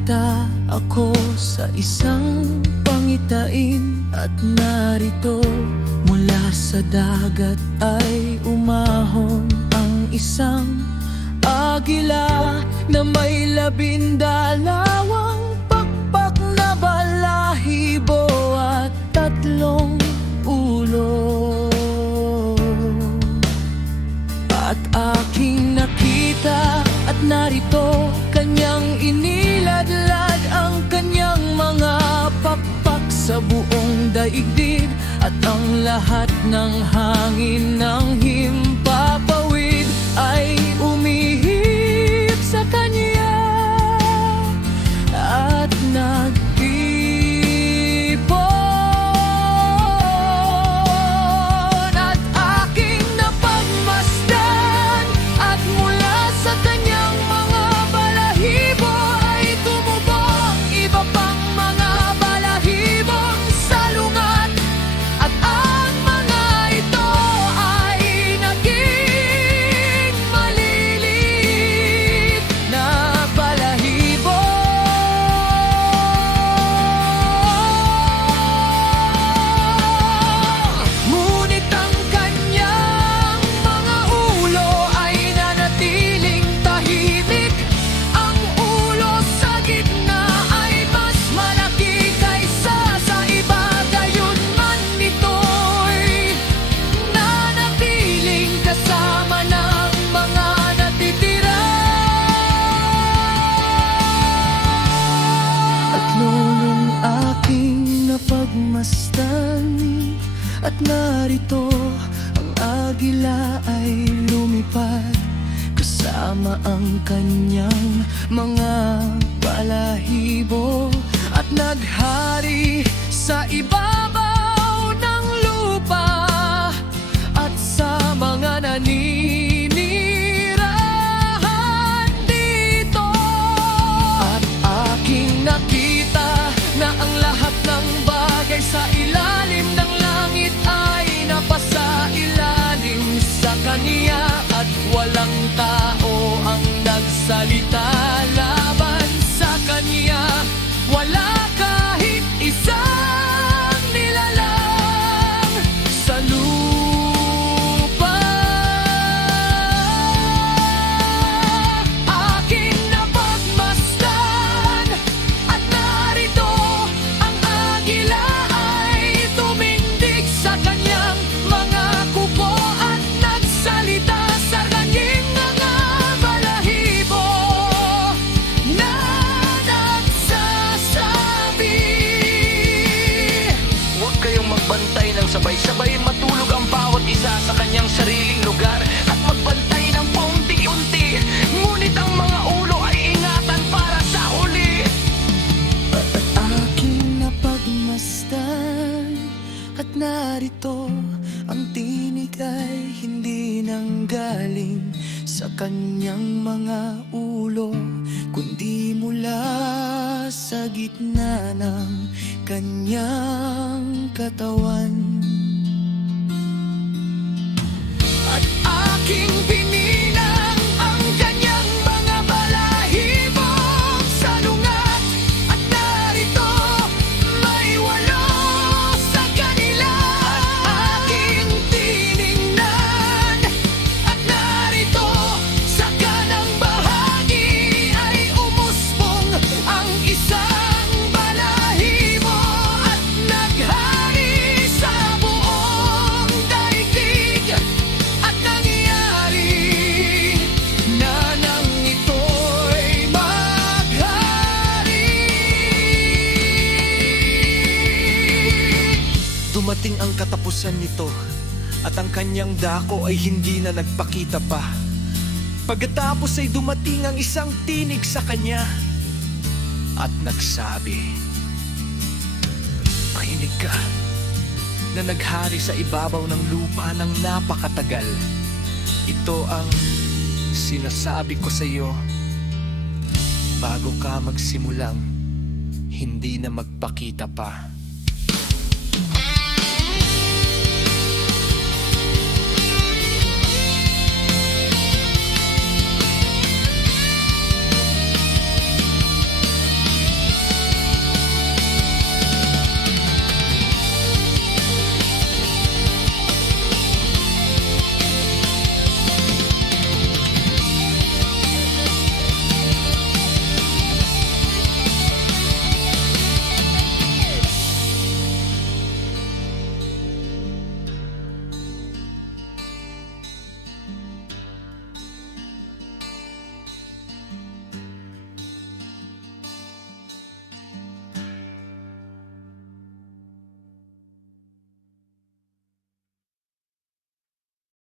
nakita ako sa isang pangitain at narito mula sa dagat ay umahon ang isang agila na may 12 pakpak na balahibo at 3 ulo. At aking nakita at narito kanyang iniladlad ang kanyang mga pakpak sa buong daigdig, at ang lahat ng hangin ng himpapawid ay umihip sa kanya at nagtipon. At aking napagmasdan at mula sa kanyang mga balahibo ay tumubo ang iba pang mga balahibong salungat, at ang mga ito ay naging maliliit na balahibo. Ngunit ang kanyang mga ulo ay nanatiling tahimik. Ang ulo sa gitna ay mas malaki kaysa sa iba, gayunman nito'y nanatiling kasama ng mga natitira. At noong aking napagmasdan at narito ang agila ay lumipad kasama ang kanyang mga balahibo at naghari sa ibabaw ng lupa at sa mga naninirahan dito. At aking nakita na ang lahat ng bagay sa ilalim ng langit ay napasa ilalim sa kaniya, at walang tao ang nagsalita laban sa kaniya. Wala kahit isang nilalang sa lupa. Aking napagmasdan at narito ang agila ay tumindig sa kanyang mga kuko at nagsalita sa kanyang mga balahibo na nagsasabi, huwag kayong magbantay ng sabay-sabay, matulog ang bawat isa sa kanyang sariling lugar, at magbantay ng paunti-unti. Ngunit ang mga ulo ay ingatan para sa huli. At aking napagmasdan at narito ang tinig ay hindi nanggaling sa kanyang mga ulo, kundi mula sa gitna ng kanyang katawan. At aking pininang ang kanyang mga balahibong salungat, at narito may 8 sa kanila. At aking tiningnan at narito sa kanang bahagi ay umusbong ang isang balahibo at naghari sa buong daigdig, at nangyari na nang ito'y maghari. Dumating ang katapusan nito, at ang kanyang dako ay hindi na nagpakita pa. Pagkatapos ay dumating ang isang tinig sa kanya at nagsabi, makinig ka, na naghari sa ibabaw ng lupa ng napakatagal. Ito ang sinasabi ko sa iyo bago ka magsimulang hindi na magpakita pa.